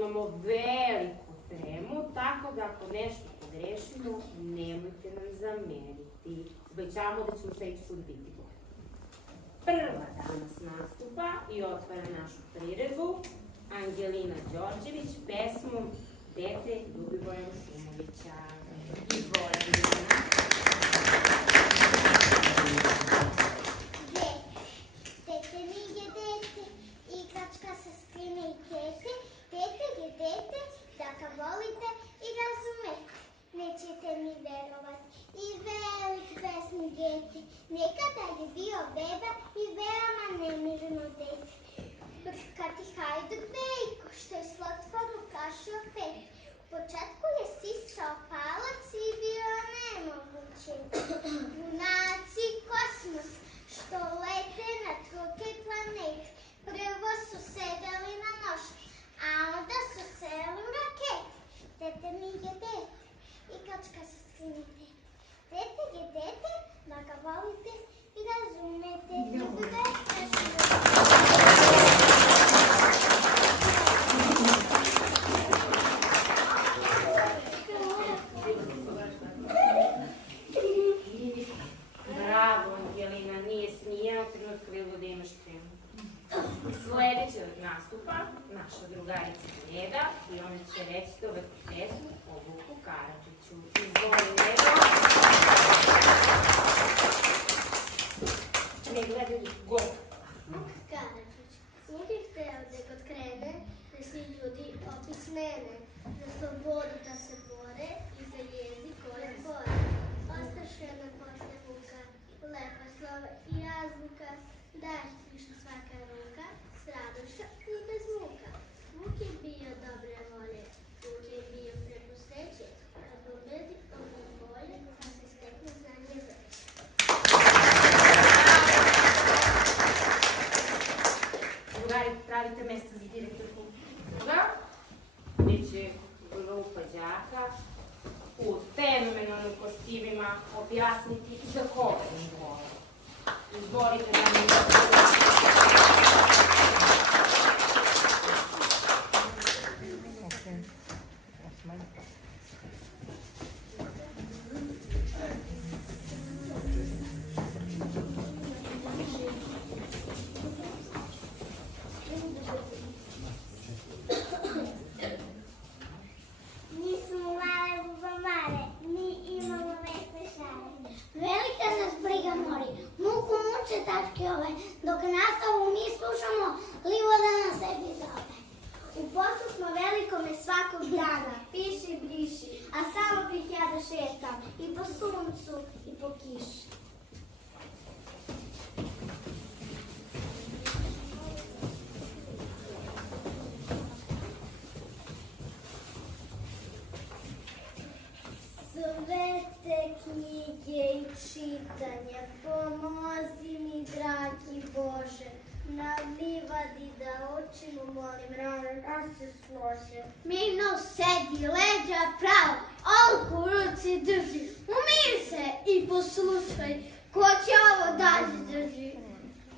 imamo veliku tremu, tako da ako nešto pogrešimo, nemojte nam zameriti. Obećavamo da ćemo sledeći put biti bolji. Prva danas nastupa i otvara našu priredbu Angelina Đorđević pesmom Dete Ljubivoja Šumovića. Izvoli, Angelina. Dete mi je dete, igračka sa skrine i kete. Dete je dete, da ga volite i razumete. Nećete mi verovati, i veliki pesnik dete. Nekada je bio beba i veoma nemirno dete. Brkati hajduk vejko, što je slotvoru kašio pet. U početku je sisao palac i bio nemoguće. Junaci kosmos, što lete na druge planete. Prvo su sedeli na nošnji, a onda su seli u rakete. Dete mi je dete, igračka sa skrine dete. Dete je dete, da ga volite i razumete. Bravo, Angelina, nije smijao trenutka bilo da imaš tremu. Sledeća nastupa naša drugarica Neda i ona će recitovati pesmu o Vuku Karadžiću. Izvoli, Neda. Ne gledaj go. Vuk Karadžić uvijek hteo da kod krene, da svi ljudi opismene, za slobodu da se bore i za jezik koje bore. Ostaše na posle Vuka, lepa slova i azbuka, daš više svaka ruka, s radošću i bez muka. Vuk je bio dobre volje, Vuk je bio preko sreće, kad pobedi ono bolje, da se stekne znanje veće. Drugari, pravite mesto za direktorku. Da? Gde će grupa đaka u fenomenalnim kostimima objasniti za koga je škola. Izvolite da mi dok nastavu mi slušamo, livo da nas sebi zove. U poslu smo velikome svakog dana, piši, briši, a samo bih ja da šetam i po suncu i po kiši. Sve te knjige i čitanje, pomozi mi, dragi Bože, na livadi da očinu molim rano da se slože. Mirno sedi, leđa pravo, olku u ruci drži, umiri se i poslušaj, ko će ovo dalje drži.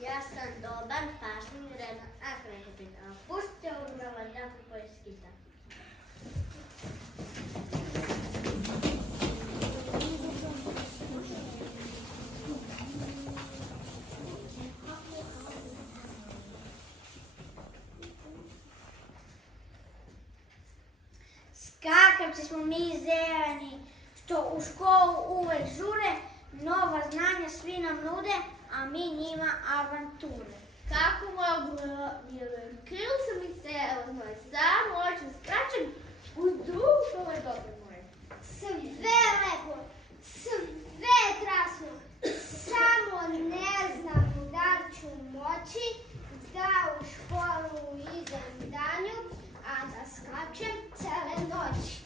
Ja sam dobar, pažnji, redan, ako neko pita, pustite ovu melađaku koji skita. Kakavci smo mi zeleni, što u školu uvek žure, nova znanja svi nam nude, a mi njima avanture. Kako mogu vjerujem, kril sam i selo znoj, samo očin skačem, u dušu ove dobre moje. Sve lepo, sve krasno, samo ne znam da ću moći da u školu idem danju, a da skačem cele noći.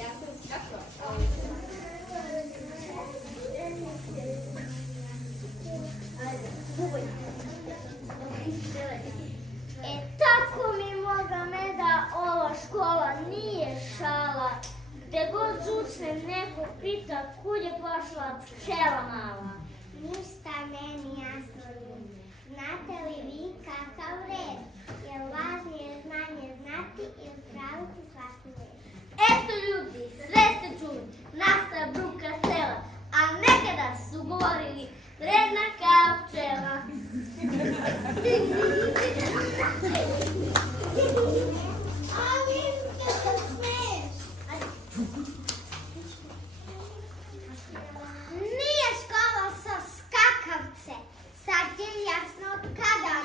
Ja sam skakala. došla pčela mala. Ništa meni jasno nije. Znate li vi kakav red? Jer važnije znanje znati i upraviti svaki red. Eto ljudi, sve ste čuli, nasta bruka cela, a nekada su govorili vredna kao pčela. Ali što se smeješ? Nije škola sa skakavce, sad je jasno od kada.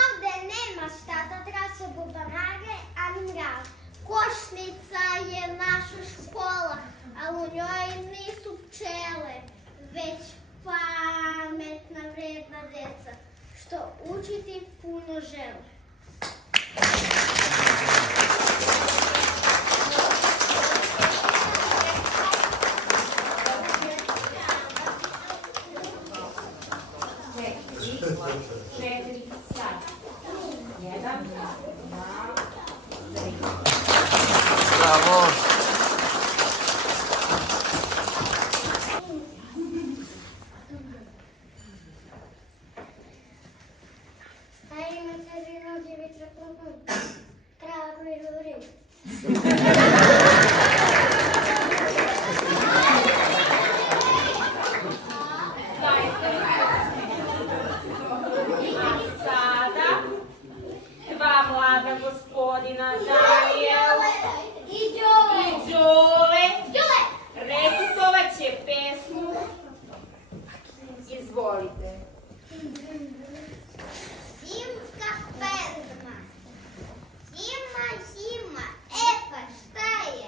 Ovde nema šta da traže bubanage, ani mrav. Košnica je naša škola, a u njoj nisu pčele, već pametna, vredna deca, što učiti puno žele. Četiri, sad. 1, 2, 3. Bravo! Aj, ima četiri noge, vitra propun. Krava koji govorim. A sada dva mlada gospodina Daniel I Đole. i Đole recitovat će pesmu. Izvolite. Zimska pesma. Zima, zima, pa šta je?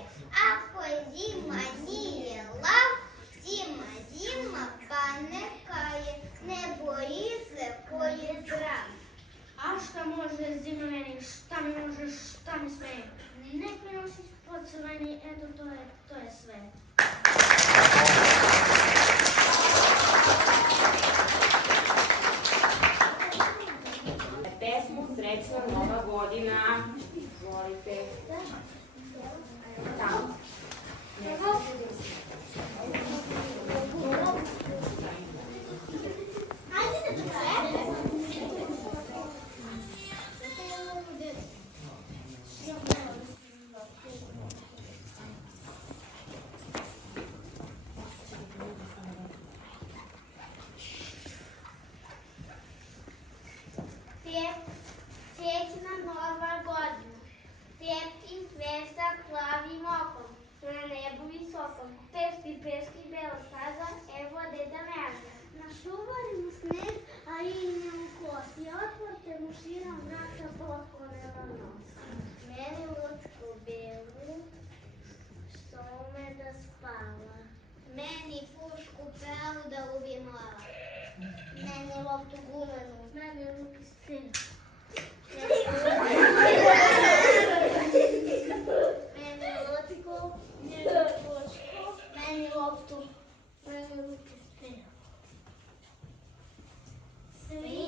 Ako je zima nije lav, zima, zima, pa neka je, ne boji se ko je zdrav. A šta može zima meni, šta mi može, šta mi sme? Nek mi nosiš pod crveni, eto to je sve. Pesmu Srećna Nova godina. Izvolite. Tamo. Srećna nova godina, tepkim zvezda plavim okom, na nebu visokom, peški, peški, bela staza, evo deda Merda. Našuvari mu sneg, a i ne u kosti, otvorte mu širom vrata, potkonela nos. Meni lučku belu, što ume da spava. Meni pušku pravu da ubi mlava. Meni loptu gumenu. Meni ruki spinu. Meni lutku, meni pušku, meni loptu, meni ruke spinu. Svi